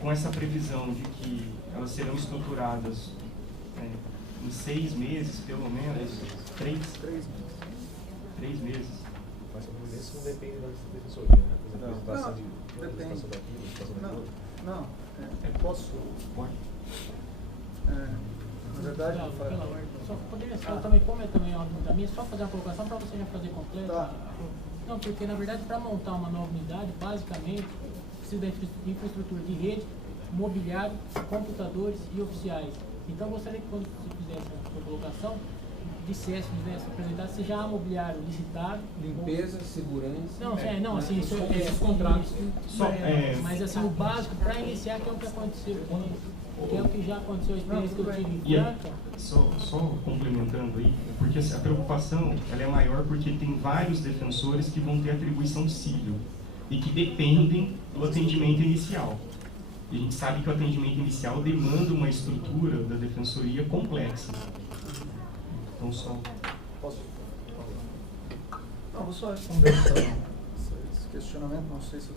com essa previsão de que elas serão estruturadas em 6 meses, pelo menos, 3 meses. Mas isso não depende da defensoria, né? Por exemplo, a legislação daqui, a legislação daquilo. Não, posso? Pode. Na verdade, só poderia ser, eu também, como eu também da minha, só fazer uma colocação para você já fazer completa. Tá. Não, porque na verdade para montar uma nova unidade, basicamente, precisa de infraestrutura de rede, mobiliário, computadores e oficiais. Então eu gostaria que quando você fizesse a sua colocação, dissesse, apresentasse se já há mobiliário licitado. Limpeza, segurança. Não, assim, isso esses contratos. mas assim, o básico para iniciar, que é o que aconteceu, que é o que já aconteceu, a experiência que eu tive em Franca. Só complementando aí, porque a preocupação ela é maior porque tem vários defensores que vão ter atribuição civil e que dependem do atendimento inicial. E a gente sabe que o atendimento inicial demanda uma estrutura da defensoria complexa. Então, só... Posso? Não, vou só responder esse questionamento, não sei se eu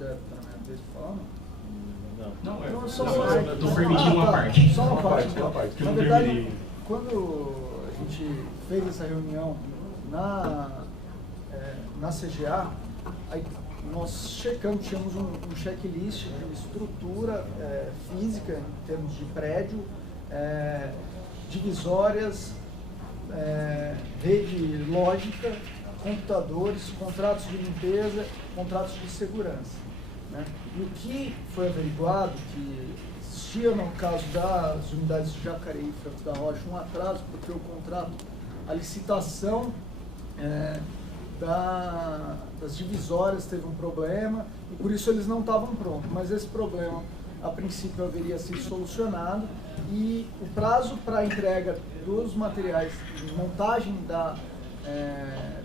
já está na minha vez de falar, Não, só eu estou permitindo uma parte. Só uma parte. Que eu Na não verdade, terminei. quando a gente fez essa reunião na CGA, aí nós checamos, tínhamos um checklist de estrutura física em termos de prédio, divisórias, rede lógica, computadores, contratos de limpeza, contratos de segurança. Né? E o que foi averiguado, que existia no caso das unidades de Jacareí e Franco da Rocha um atraso, porque o contrato, a licitação das divisórias teve um problema e por isso eles não estavam prontos, mas esse problema a princípio haveria sido solucionado e o prazo para a entrega dos materiais de montagem da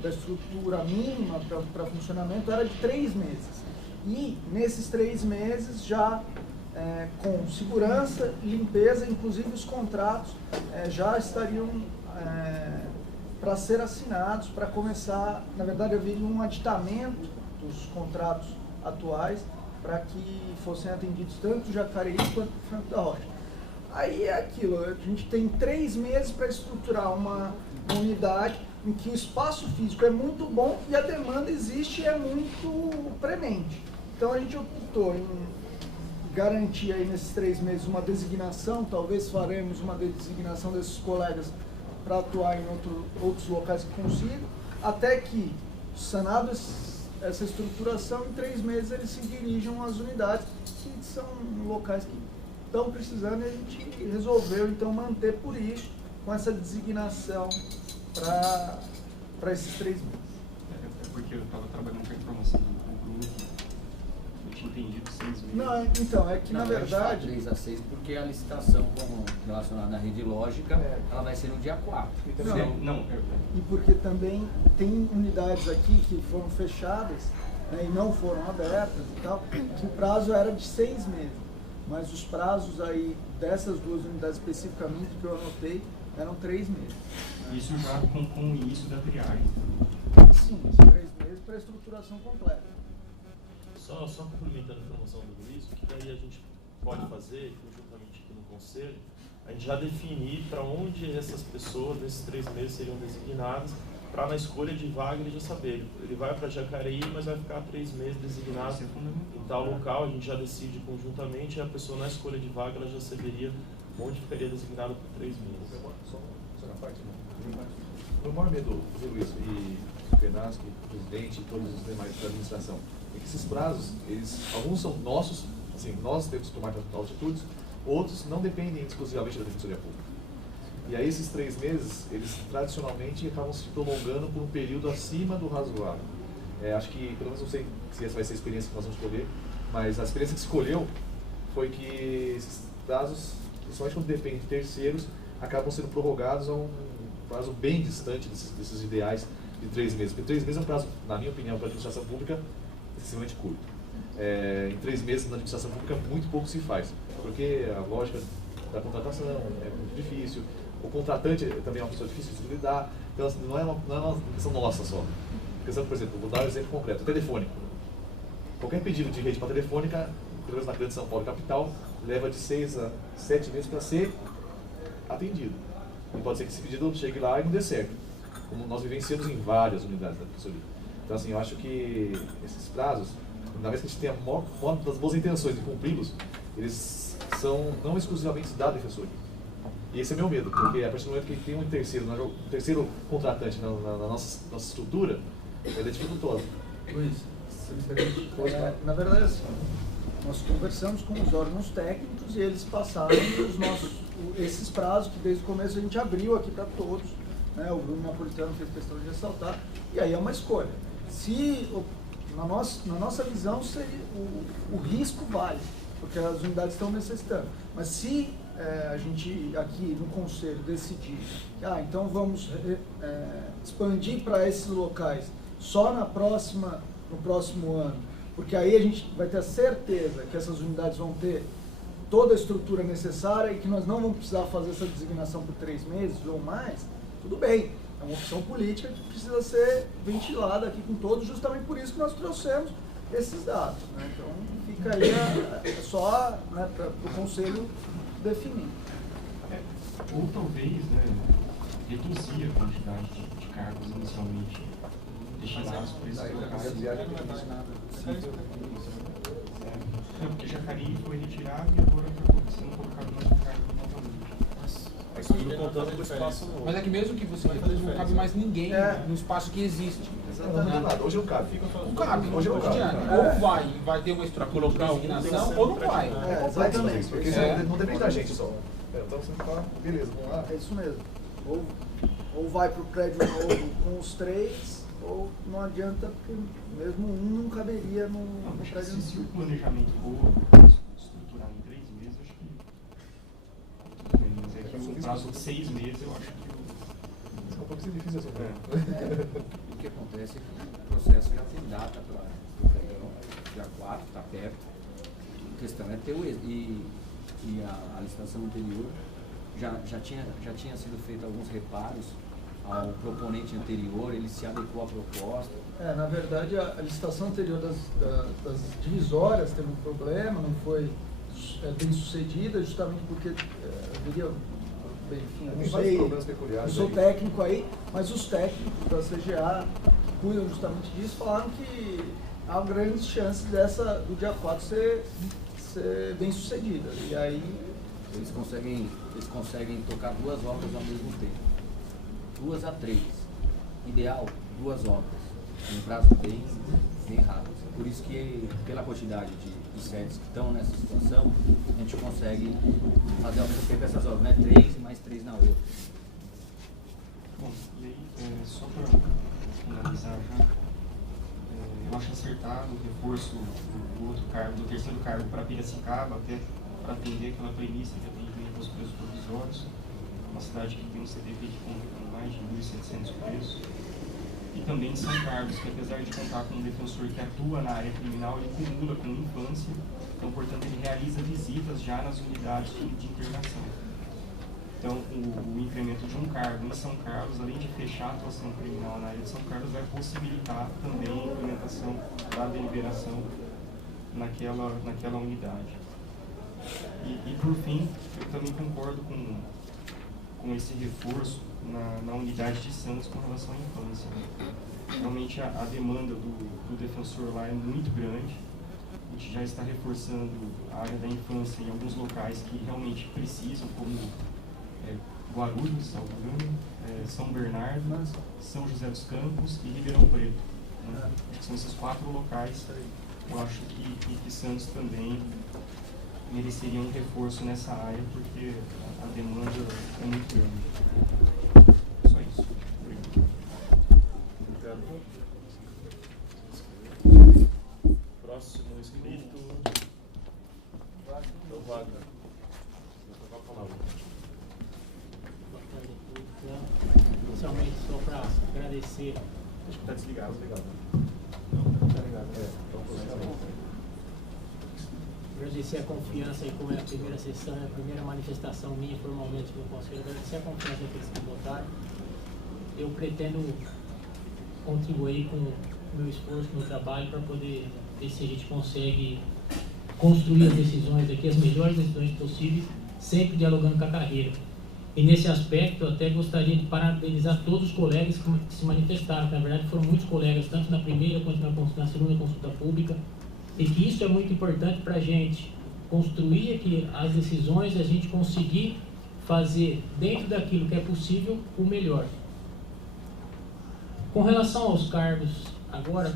estrutura mínima para funcionamento era de 3 meses. E nesses 3 meses já com segurança, limpeza, inclusive os contratos já estariam para ser assinados, para começar, na verdade haveria um aditamento dos contratos atuais para que fossem atendidos tanto Jacareí quanto Franco da Rocha. Aí é aquilo, a gente tem 3 meses para estruturar uma unidade em que o espaço físico é muito bom e a demanda existe e é muito premente. Então a gente optou em garantir aí nesses 3 meses uma designação, talvez faremos uma designação desses colegas para atuar em outros locais que consigam, até que, sanado essa estruturação, em 3 meses eles se dirijam às unidades, que são locais que estão precisando, e a gente resolveu então manter por isso, com essa designação para esses 3 meses. Porque eu estava trabalhando com a informação do Bruno aqui. Eu tinha entendido 6 meses. Não, então, é que na verdade... 3 a 6, porque a licitação relacionada à rede lógica, ela vai ser no dia 4. Não. E porque também tem unidades aqui que foram fechadas, né, e não foram abertas e tal, que o prazo era de 6 meses. Mas os prazos aí dessas 2 unidades especificamente que eu anotei eram 3 meses. Isso já com o início da triagem. Sim, 3 meses para a estruturação completa. Só complementando a informação do Luiz, o que daí a gente pode fazer, conjuntamente aqui no Conselho, a gente já definir para onde essas pessoas, nesses 3 meses, seriam designadas, para na escolha de vaga ele já saber. Ele vai para Jacareí, mas vai ficar 3 meses designado em tal local, a gente já decide conjuntamente, e a pessoa na escolha de vaga ela já saberia onde ficaria designado por 3 meses. Só na parte, não. O maior medo do Luiz e o Penasco, o presidente e todos os demais da administração, é que esses prazos, alguns são nossos, assim, nós temos que tomar atitudes, outros não dependem exclusivamente da Defensoria Pública. E aí esses 3 meses, eles tradicionalmente acabam se prolongando por um período acima do razoável. Acho que, pelo menos não sei se essa vai ser a experiência que nós vamos escolher, mas a experiência que se escolheu foi que esses prazos, principalmente quando dependem de terceiros, acabam sendo prorrogados a um prazo bem distante desses ideais de 3 meses. Porque 3 meses é um prazo, na minha opinião, para a administração pública, excessivamente curto. Em 3 meses, na administração pública, muito pouco se faz, porque a lógica da contratação é muito difícil, o contratante também é uma pessoa difícil de lidar, então assim, não é uma questão nossa só. Questão, por exemplo, vou dar um exemplo concreto, telefônico. Qualquer pedido de rede para telefônica pelo menos na grande São Paulo capital, leva de 6 a 7 meses para ser atendido. E pode ser que esse pedido chegue lá e não dê certo, como nós vivenciamos em várias unidades da Defensoria. Então, assim, eu acho que esses prazos, na vez que a gente tem uma das boas intenções de cumpri-los, eles são não exclusivamente da Defensoria. E esse é meu medo, porque a partir do momento que tem um terceiro contratante na nossa estrutura, ela é dificultosa. Luiz, na verdade, assim, nós conversamos com os órgãos técnicos e eles passaram esses prazos que desde o começo a gente abriu aqui para todos, né? O Bruno Napolitano fez questão de ressaltar, e aí é uma escolha. Se, na nossa visão, seria, o risco vale, porque as unidades estão necessitando, mas se a gente aqui no Conselho decidir, então vamos expandir para esses locais só no próximo ano, porque aí a gente vai ter a certeza que essas unidades vão ter toda a estrutura necessária e que nós não vamos precisar fazer essa designação por 3 meses ou mais, tudo bem. É uma opção política que precisa ser ventilada aqui com todos, justamente por isso que nós trouxemos esses dados, né? Então fica aí só, né, para o Conselho definir. Ou talvez, né, reduzir a quantidade de cargos inicialmente destinados para esses locais. Porque Jacareí foi retirado e agora está sendo colocado mais um cargo novamente. É tudo contando com o espaço novo. Mas é que mesmo que você reduz, não cabe mais ninguém no espaço que existe. Exatamente. Hoje não cabe. Não cabe, hoje não cabe. Ou vai ter uma estrutura de designação, ou não vai. Exatamente. Porque não depende da gente só. Então você fala, beleza, vamos lá. É isso mesmo. Ou vai para o prédio novo com os 3, ou não adianta, porque mesmo um não caberia no prédio novo. Se o planejamento for estruturar em 3 meses, acho que mas é que o prazo de 6 meses, eu acho que é um pouco difícil essa O que acontece é que o processo já tem data para o pregão, dia 4, está perto. A questão é ter e a licitação anterior já tinha sido feito alguns reparos ao proponente anterior, ele se adequou à proposta. Na verdade, a licitação anterior das divisórias teve um problema, não foi bem sucedida, justamente porque haveria, enfim, não sou técnico aí, mas os técnicos da CGA que cuidam justamente disso falaram que há grandes chances do dia 4 ser bem sucedida. E aí eles conseguem tocar 2 obras ao mesmo tempo. 2 a 3. Ideal, 2 obras. Um prazo bem rápido. Por isso que, pela quantidade de sedes que estão nessa situação, a gente consegue fazer ao mesmo tempo essas obras, né? 3 e mais 3 na outra. Bom, e aí, só para finalizar já, eu acho acertado o reforço do terceiro cargo para Piracicaba, até para atender aquela premissa de atendimento aos preços provisórios, uma cidade que tem um CDP de conta com mais de 1.700 preços. E também São Carlos, que apesar de contar com um defensor que atua na área criminal, ele cumula com infância, então, portanto, ele realiza visitas já nas unidades de internação. Então, o incremento de um cargo em São Carlos, além de fechar a atuação criminal na área de São Carlos, vai possibilitar também a implementação da deliberação naquela unidade. E por fim, eu também concordo com esse reforço na unidade de Santos com relação à infância. Realmente a demanda do defensor lá é muito grande. A gente já está reforçando a área da infância em alguns locais que realmente precisam, como Guarulhos, salvo engano, São Bernardo, São José dos Campos e Ribeirão Preto. Né? Acho que são esses 4 locais. Eu acho que Santos também mereceria um reforço nessa área, porque a demanda é muito grande. Só isso. Próximo inscrito. Então, Wagner. Vou tocar a palavra. Inicialmente, só para agradecer. Acho que está desligado. Tá ligado? Agradecer a confiança aí, como é a primeira sessão, a primeira manifestação minha formalmente no Conselho. Agradecer a confiança daqueles que votaram. Eu pretendo contribuir com o meu esforço, com o meu trabalho, para poder ver se a gente consegue construir as decisões aqui, as melhores decisões possíveis, sempre dialogando com a carreira. E nesse aspecto, eu até gostaria de parabenizar todos os colegas que se manifestaram, que na verdade foram muitos colegas, tanto na primeira quanto na segunda consulta pública, e que isso é muito importante para a gente construir aqui as decisões, a gente conseguir fazer, dentro daquilo que é possível, o melhor. Com relação aos cargos, agora,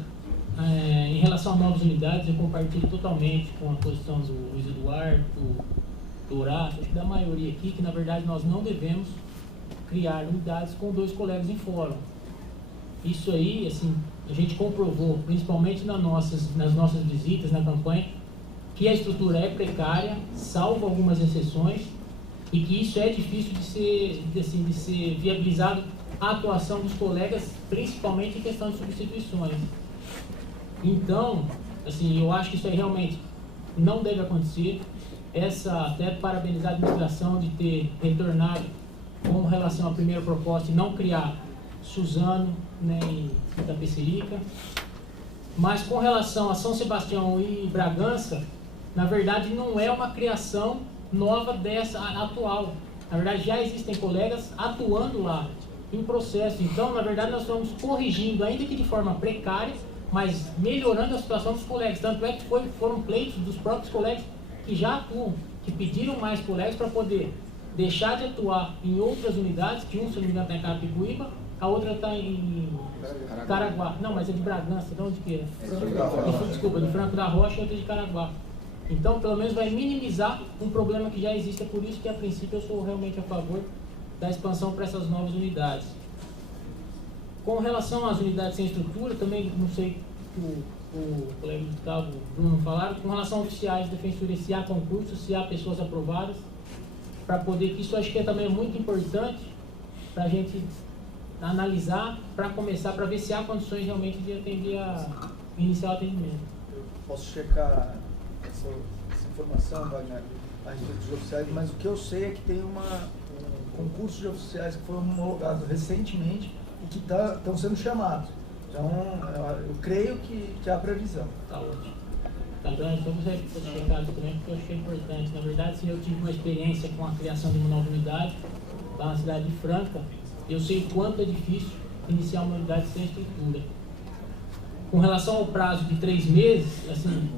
em relação a novas unidades, eu compartilho totalmente com a posição do Luiz Eduardo, do Horácio, da maioria aqui, que na verdade nós não devemos criar unidades com 2 colegas em fórum. Isso aí, assim, a gente comprovou, principalmente nas nossas visitas, na campanha, que a estrutura é precária, salvo algumas exceções, e que isso é difícil de ser viabilizado a atuação dos colegas, principalmente em questão de substituições. Então, assim, eu acho que isso aí realmente não deve acontecer. Até parabenizar a administração de ter retornado com relação à primeira proposta e não criar Suzano, né, em Itapecerica. Mas com relação a São Sebastião e Bragança, na verdade não é uma criação nova dessa atual. Na verdade já existem colegas atuando lá em processo. Então, na verdade, nós estamos corrigindo, ainda que de forma precária, mas melhorando a situação dos colegas. Tanto é que foram pleitos dos próprios colegas que já atuam, que pediram mais colegas para poder deixar de atuar em outras unidades, que um, se não me engano, está em Carapicuíba, a outra está em Caraguá. Não, mas é de Bragança, de onde que é? Desculpa, de Franco da Rocha e outra de Caraguá. Então, pelo menos vai minimizar um problema que já existe. É por isso que, a princípio, eu sou realmente a favor da expansão para essas novas unidades. Com relação às unidades sem estrutura, também não sei o colega Gustavo e o Bruno falaram, com relação a oficiais de defensoria, se há concursos, se há pessoas aprovadas, para poder, que isso acho que também é muito importante para a gente analisar, para começar, para ver se há condições realmente de atender iniciar o atendimento. Eu posso checar essa informação, Wagner, a respeito dos oficiais, mas o que eu sei é que tem um concurso de oficiais que foi homologado recentemente e que estão sendo chamados. Então, eu creio que há previsão. Tá ótimo. Tá, então, só você checar isso também, porque eu achei importante. Na verdade, se eu tive uma experiência com a criação de uma nova unidade lá na cidade de Franca, eu sei o quanto é difícil iniciar uma unidade sem estrutura. Com relação ao prazo de 3 meses, assim,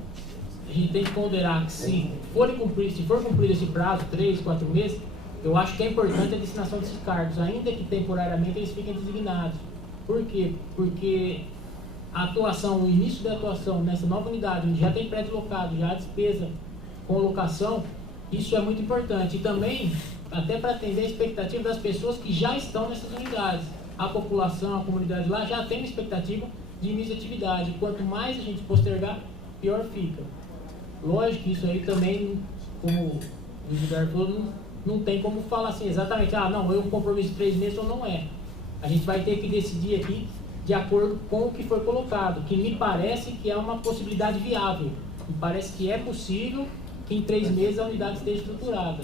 a gente tem que ponderar que se for cumprido esse prazo, 3, 4 meses, eu acho que é importante a destinação desses cargos, ainda que temporariamente eles fiquem designados. Por quê? Porque o início da atuação nessa nova unidade, onde já tem prédio locado, já há despesa com locação, isso é muito importante. E também, até para atender a expectativa das pessoas que já estão nessas unidades. A população, a comunidade lá já tem uma expectativa de início de atividade. Quanto mais a gente postergar, pior fica. Lógico que isso aí também, como o Gilberto falou, não tem como falar assim exatamente, não, é um compromisso de 3 meses ou não é. A gente vai ter que decidir aqui de acordo com o que foi colocado, que me parece que é uma possibilidade viável. Me parece que é possível que em 3 meses a unidade esteja estruturada.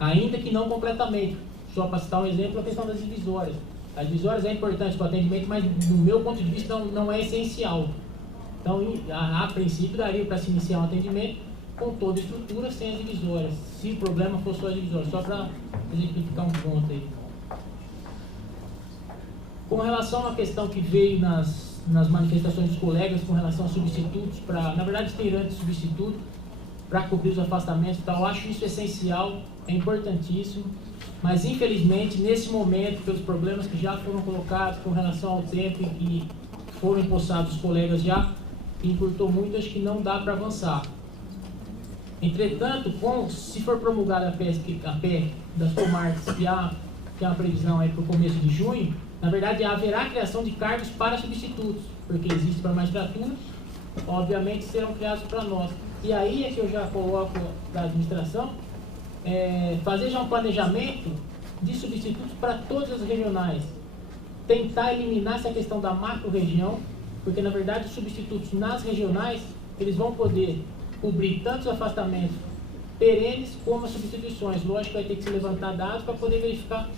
Ainda que não completamente. Só para citar um exemplo, a questão das divisórias. As divisórias é importante para o atendimento, mas do meu ponto de vista não é essencial. Então, a princípio, daria para se iniciar um atendimento com toda a estrutura, sem as divisórias. Se o problema for só as divisórias, só para exemplificar um ponto aí. Com relação à questão que veio nas manifestações dos colegas, com relação a substitutos, na verdade, itinerantes substitutos, para cobrir os afastamentos e tal, eu acho isso essencial, é importantíssimo, mas infelizmente, nesse momento, pelos problemas que já foram colocados com relação ao tempo em que foram empossados os colegas já, encurtou muito, acho que não dá para avançar. Entretanto, se for promulgada a PEC das comarcas, que há uma previsão aí para o começo de junho, na verdade haverá a criação de cargos para substitutos, porque existe para a magistratura, obviamente serão criados para nós. E aí é que eu já coloco da administração, fazer já um planejamento de substitutos para todas as regionais. Tentar eliminar essa questão da macro-região, porque na verdade os substitutos nas regionais, eles vão poder cobrir tanto os afastamentos perenes como as substituições. Lógico que vai ter que se levantar dados para poder verificar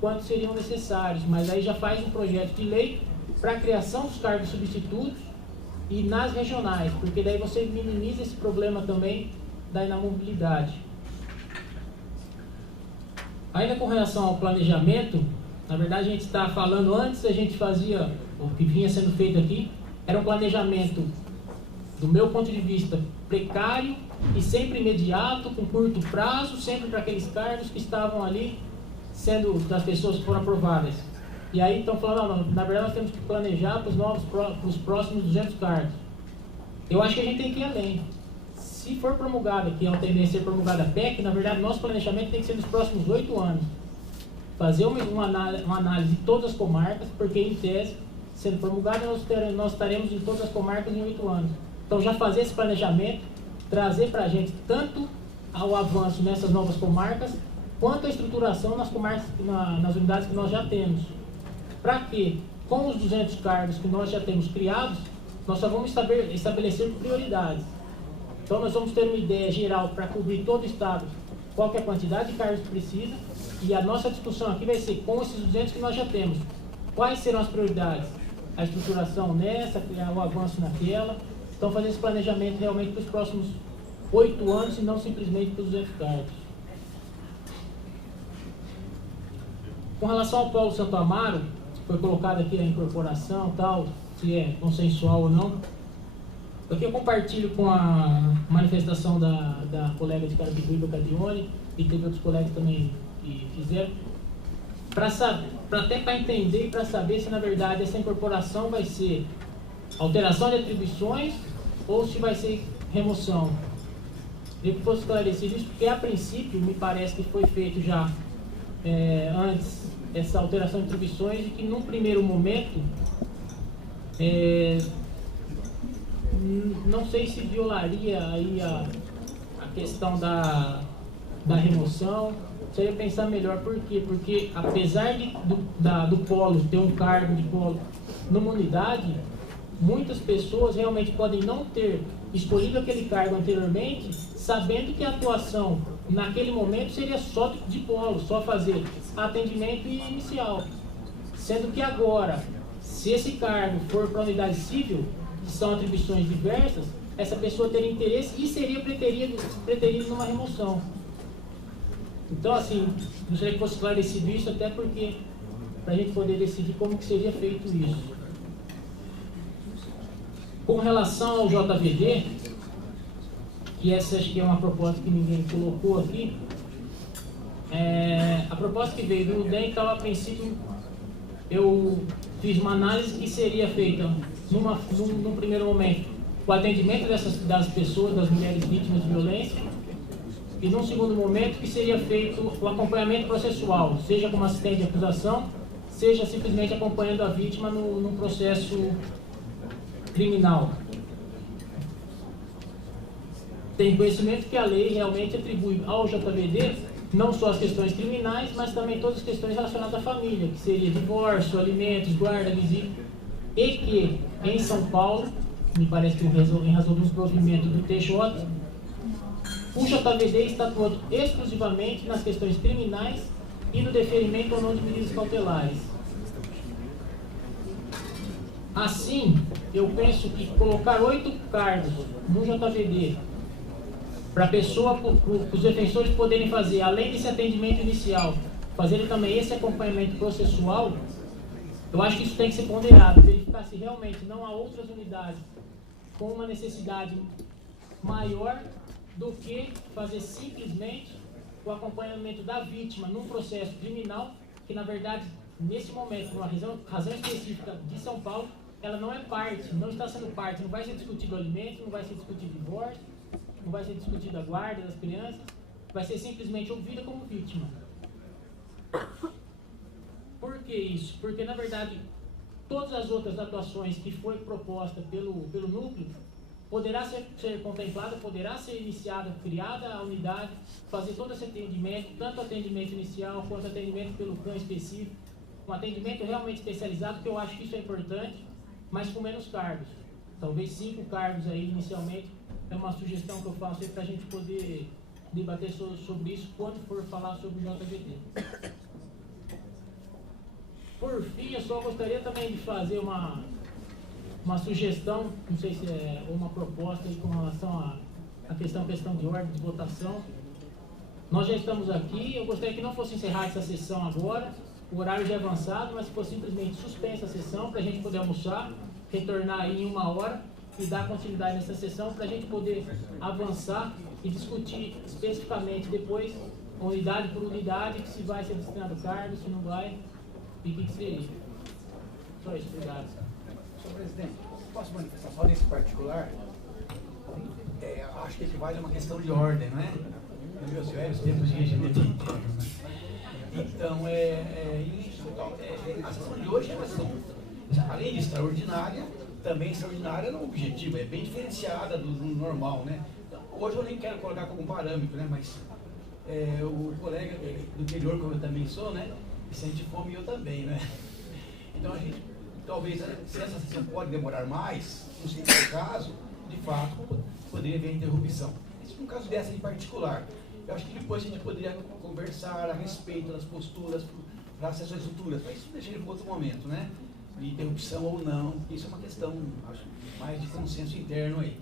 quantos seriam necessários, mas aí já faz um projeto de lei para a criação dos cargos substitutos e nas regionais, porque daí você minimiza esse problema também da inamobilidade. Ainda com relação ao planejamento, na verdade a gente está falando, antes a gente fazia, o que vinha sendo feito aqui, era um planejamento, do meu ponto de vista, precário e sempre imediato, com curto prazo, sempre para aqueles cargos que estavam ali, sendo das pessoas que foram aprovadas. E aí estão falando, não, na verdade nós temos que planejar para os próximos 200 cargos. Eu acho que a gente tem que ir além. Se for promulgada, que é uma tendência a ser promulgada a PEC, na verdade nosso planejamento tem que ser nos próximos 8 anos. Fazer uma análise de todas as comarcas, porque em tese, sendo promulgada, nós estaremos em todas as comarcas em 8 anos. Então já fazer esse planejamento, trazer para a gente tanto o avanço nessas novas comarcas, quanto a estruturação nas comarcas, nas unidades que nós já temos. Para que, com os 200 cargos que nós já temos criados, nós só vamos estabelecer prioridades. Então nós vamos ter uma ideia geral para cobrir todo o estado, qual que é a quantidade de cargos que precisa, e a nossa discussão aqui vai ser com esses 200 que nós já temos. Quais serão as prioridades? A estruturação nessa, o avanço naquela. Então fazer esse planejamento realmente para os próximos 8 anos e não simplesmente para os 200 cargos. Com relação ao Polo Santo Amaro, foi colocado aqui a incorporação, tal, se é consensual ou não. Aqui eu compartilho com a manifestação da colega de Carapicuíba, Cadione, e teve outros colegas também que fizeram, até para entender e para saber se na verdade essa incorporação vai ser alteração de atribuições ou se vai ser remoção. Eu que fosse esclarecido isso, porque a princípio me parece que foi feito já antes essa alteração de atribuições e que num primeiro momento não sei se violaria aí a questão da remoção. Precisaria pensar melhor. Por quê? Porque apesar do polo ter um cargo de polo numa unidade, muitas pessoas realmente podem não ter escolhido aquele cargo anteriormente, sabendo que a atuação naquele momento seria só de polo, só fazer atendimento inicial. Sendo que agora, se esse cargo for para a unidade civil, que são atribuições diversas, essa pessoa teria interesse e seria preterido numa remoção. Então, assim, gostaria que fosse esclarecido isso, até porque, para a gente poder decidir como que seria feito isso. Com relação ao JVD, que essa acho que é uma proposta que ninguém colocou aqui, a proposta que veio do UDEM, então, a princípio, eu fiz uma análise que seria feita, num primeiro momento, o atendimento das pessoas, das mulheres vítimas de violência, e num segundo momento que seria feito o acompanhamento processual, seja como assistente de acusação, seja simplesmente acompanhando a vítima num processo criminal. Tem conhecimento que a lei realmente atribui ao JVD não só as questões criminais, mas também todas as questões relacionadas à família, que seria divórcio, alimentos, guarda, visita, e que em São Paulo, me parece que em razão do desenvolvimento do TJ, o JVD está atuando exclusivamente nas questões criminais e no deferimento ou não de medidas cautelares. Assim, eu penso que colocar 8 cargos no JVD para os defensores poderem fazer, além desse atendimento inicial, fazerem também esse acompanhamento processual, eu acho que isso tem que ser ponderado, verificar se realmente não há outras unidades com uma necessidade maior do que fazer simplesmente o acompanhamento da vítima num processo criminal, que na verdade, nesse momento, por uma razão específica de São Paulo, ela não é parte, não está sendo parte, não vai ser discutido o alimento, não vai ser discutido o divórcio, não vai ser discutido a guarda das crianças, vai ser simplesmente ouvida como vítima. Por que isso? Porque na verdade, todas as outras atuações que foi proposta pelo núcleo, poderá ser contemplada, poderá ser iniciada, criada a unidade, fazer todo esse atendimento, tanto atendimento inicial quanto atendimento pelo CAN específico, um atendimento realmente especializado, que eu acho que isso é importante, mas com menos cargos. Talvez 5 cargos aí inicialmente, é uma sugestão que eu faço aí para a gente poder debater sobre isso quando for falar sobre o JVD. Por fim, eu só gostaria também de fazer uma sugestão, não sei se é uma proposta aí com relação à questão de ordem de votação. Nós já estamos aqui, eu gostaria que não fosse encerrada essa sessão agora, o horário já é avançado, mas fosse simplesmente suspensa a sessão para a gente poder almoçar, retornar aí em 1 hora e dar continuidade nessa sessão para a gente poder avançar e discutir especificamente depois, unidade por unidade, se vai ser destinado cargo, se não vai, e o que seria. Só isso, obrigado. Senhor presidente, posso manifestar só nesse particular? Acho que equivale a uma questão de ordem, não é? Nos meus velhos tempos de regimento interno, né? Então, isso. A sessão de hoje é uma sessão, além de extraordinária, também extraordinária no objetivo, é bem diferenciada do normal, né? Então, hoje eu nem quero colocar como parâmetro, né? Mas o colega do interior, como eu também sou, né? Sente fome e eu também, né? Então, a gente, talvez, se essa sessão pode demorar mais, não sei se é o caso, de fato, poderia haver interrupção. Isso no caso dessa em particular. Eu acho que depois a gente poderia conversar a respeito das posturas para as sessões futuras, mas isso deixa para outro momento, né? De interrupção ou não, isso é uma questão, acho, mais de consenso interno aí,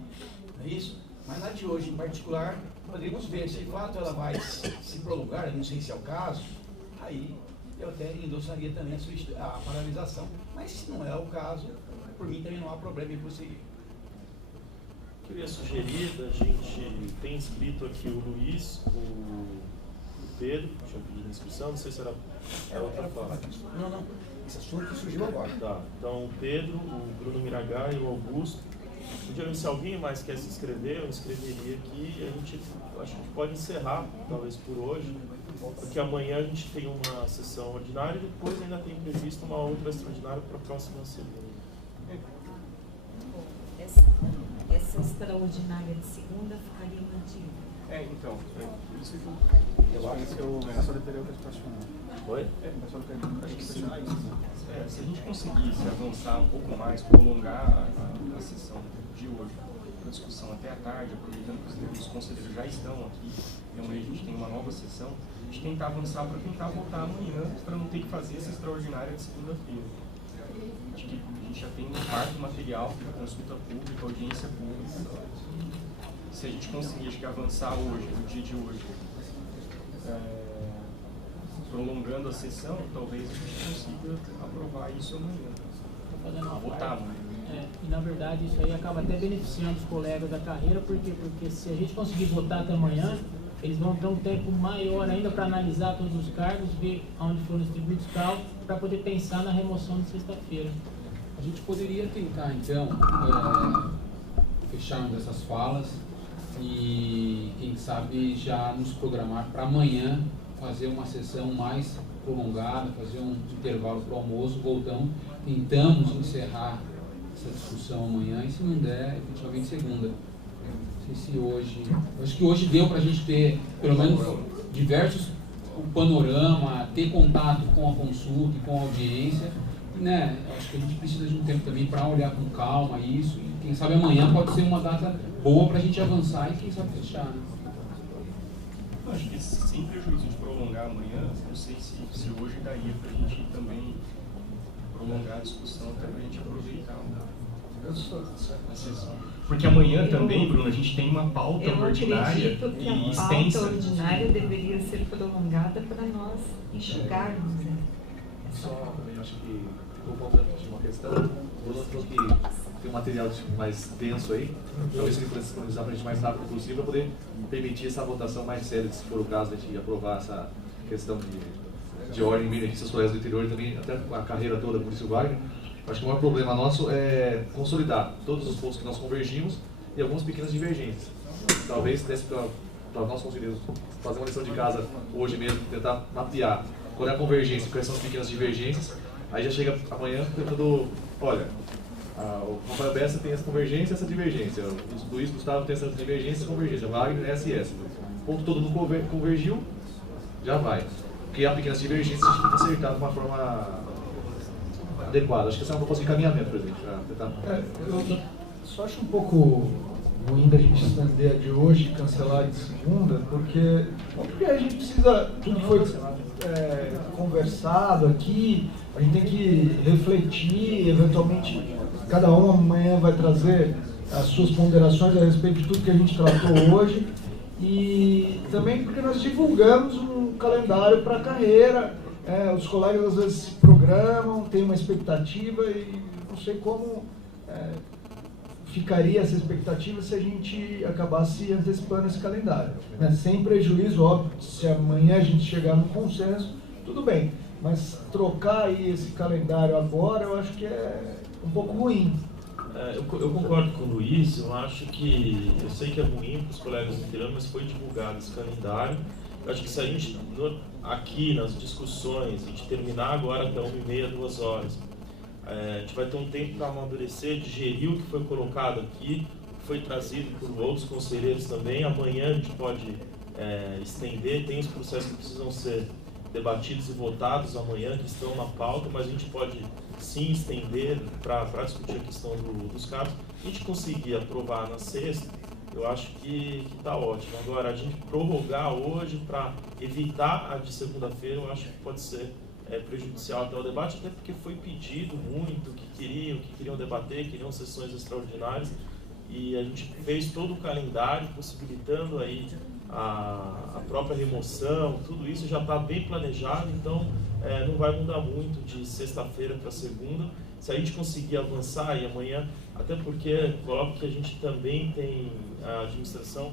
não é isso? Mas na de hoje em particular, poderíamos ver se de fato ela vai se prolongar, não sei se é o caso, aí eu até endossaria também a paralisação, mas se não é o caso, por mim também não há problema em prosseguir. Queria sugerir, a gente tem inscrito aqui o Luiz, o Pedro, tinha pedido inscrição, não sei se era outra fala. Não, esse assunto surgiu agora. Tá, então o Pedro, o Bruno Miragá e o Augusto. Se alguém mais quer se inscrever, eu inscreveria aqui e a gente, acho que pode encerrar, talvez por hoje, porque amanhã a gente tem uma sessão ordinária e depois ainda tem previsto uma outra extraordinária para a próxima segunda. Essa extraordinária de segunda ficaria mantida. Então, por isso que Eu acho que o professor teria que questionar. Oi? O professor teria que questionar isso. se a gente conseguisse avançar um pouco mais, prolongar a sessão de hoje, a discussão até a tarde, aproveitando que os conselheiros já estão aqui, e amanhã a gente tem uma nova sessão, a gente tentar avançar para tentar votar amanhã, para não ter que fazer essa extraordinária de segunda-feira. Acho que a gente já tem parte do material para consulta pública, audiência pública. Se a gente conseguir, acho que avançar hoje, no dia de hoje, prolongando a sessão, talvez a gente consiga aprovar isso amanhã. Votar amanhã. E na verdade isso aí acaba até beneficiando os colegas da carreira, porque se a gente conseguir votar até amanhã, eles vão ter um tempo maior ainda para analisar todos os cargos, ver onde foram distribuídos tal, para poder pensar na remoção de sexta-feira. A gente poderia tentar, então, fecharmos essas falas e, quem sabe, já nos programar para amanhã fazer uma sessão mais prolongada, fazer um intervalo para o almoço, tentamos encerrar essa discussão amanhã e, se não der, efetivamente segunda. Não sei se hoje... Acho que hoje deu para a gente ter, pelo menos, diversos o panorama, ter contato com a consulta e com a audiência. Né? Acho que a gente precisa de um tempo também para olhar com calma isso. E quem sabe amanhã pode ser uma data boa para a gente avançar e quem sabe fechar. Né? Eu acho que sem prejuízo de prolongar amanhã, não sei se hoje daria para a gente também prolongar a discussão até para a gente aproveitar a sessão. Porque amanhã também, Bruno, a gente tem uma pauta ordinária e extensa. Eu acredito que a pauta ordinária deveria ser prolongada para nós enxugarmos, né? Só, eu acho que ficou faltando uma questão. O Bruno falou que tem um material mais denso aí. Talvez ele pudesse disponibilizar para a gente o mais rápido possível para poder permitir essa votação mais séria, se for o caso, de a gente aprovar essa questão de ordem, benefício aos colegas do interior e também até a carreira toda do Maurício Wagner. Acho que o maior problema nosso é consolidar todos os pontos que nós convergimos e algumas pequenas divergências. Talvez desse para nós conselheiros fazer uma lição de casa hoje mesmo, tentar mapear qual é a convergência, quais são as pequenas divergências. Aí já chega amanhã tentando, olha, o Rafael Bessa tem essa convergência e essa divergência, o Luiz Gustavo tem essa divergência e essa convergência, o Wagner essa e essa. O ponto todo mundo convergiu, já vai. Porque há pequenas divergências, a gente tem que acertar de uma forma adequada. Acho que essa é uma proposta de encaminhamento, presidente. Eu só acho um pouco ruim da gente estender a de hoje e cancelar de segunda, porque a gente precisa, tudo foi conversado aqui, a gente tem que refletir, eventualmente cada um amanhã vai trazer as suas ponderações a respeito de tudo que a gente tratou hoje, e também porque nós divulgamos um calendário para a carreira, os colegas às vezes se programam, têm uma expectativa e não sei como ficaria essa expectativa se a gente acabasse antecipando esse calendário, né? Sem prejuízo, óbvio, se amanhã a gente chegar no consenso, tudo bem, mas trocar aí esse calendário agora eu acho que é um pouco ruim. Eu concordo com o Luiz, eu sei que é ruim para os colegas do interior, mas foi divulgado esse calendário. Eu acho que se a gente, aqui nas discussões, a gente terminar agora até 1h30, 2 horas, a gente vai ter um tempo para amadurecer, digerir o que foi colocado aqui, o que foi trazido por outros conselheiros também. Amanhã a gente pode estender, tem os processos que precisam ser debatidos e votados amanhã, que estão na pauta, mas a gente pode sim estender para discutir a questão dos cargos. A gente conseguir aprovar na sexta, eu acho que está ótimo. Agora, a gente prorrogar hoje para evitar a de segunda-feira, eu acho que pode ser prejudicial até o debate, até porque foi pedido muito que queriam debater, queriam sessões extraordinárias, e a gente fez todo o calendário, possibilitando aí a própria remoção, tudo isso já está bem planejado, então não vai mudar muito de sexta-feira para segunda. Se a gente conseguir avançar e amanhã, até porque coloco que a gente também tem, a administração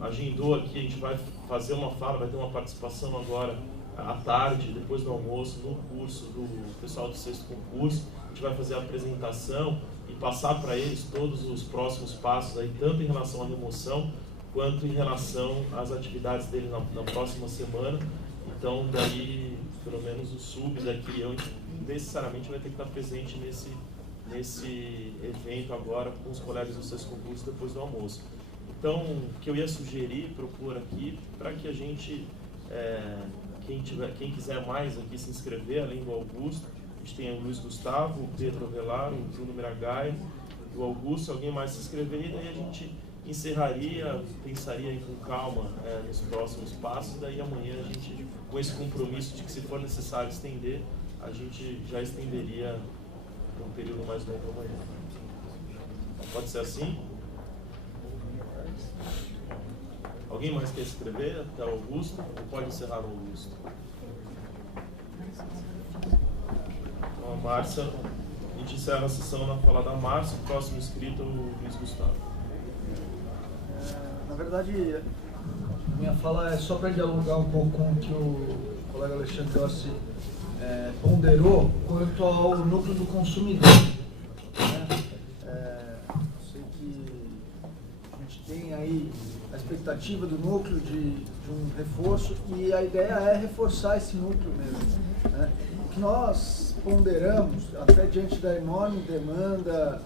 agendou aqui, a gente vai fazer uma fala, vai ter uma participação agora à tarde, depois do almoço, no curso do pessoal do 6º concurso. A gente vai fazer a apresentação e passar para eles todos os próximos passos, aí, tanto em relação à remoção, quanto em relação às atividades dele na próxima semana. Então, daí, pelo menos o sub daqui, eu necessariamente vai ter que estar presente nesse evento agora com os colegas do 6º concurso depois do almoço. Então, o que eu ia sugerir, propor aqui, para que a gente, quem quiser mais aqui se inscrever, além do Augusto, a gente tem o Luiz Gustavo, o Pedro Avelar, o Bruno Miragaia, o Augusto, alguém mais se inscrever, e daí a gente encerraria, pensaria com calma nos próximos passos, daí amanhã a gente, com esse compromisso de que se for necessário estender, a gente já estenderia um período mais longo amanhã. Pode ser assim? Alguém mais quer escrever até o Augusto? Ou pode encerrar o Augusto? Então, a Márcia, a gente encerra a sessão na fala da Márcia, o próximo inscrito é o Luiz Gustavo. Na verdade, minha fala é só para dialogar um pouco com o que o colega Alexandre Rossi ponderou quanto ao núcleo do consumidor. Sei que a gente tem aí a expectativa do núcleo de um reforço, e a ideia é reforçar esse núcleo mesmo, né? O que nós ponderamos, até diante da enorme demanda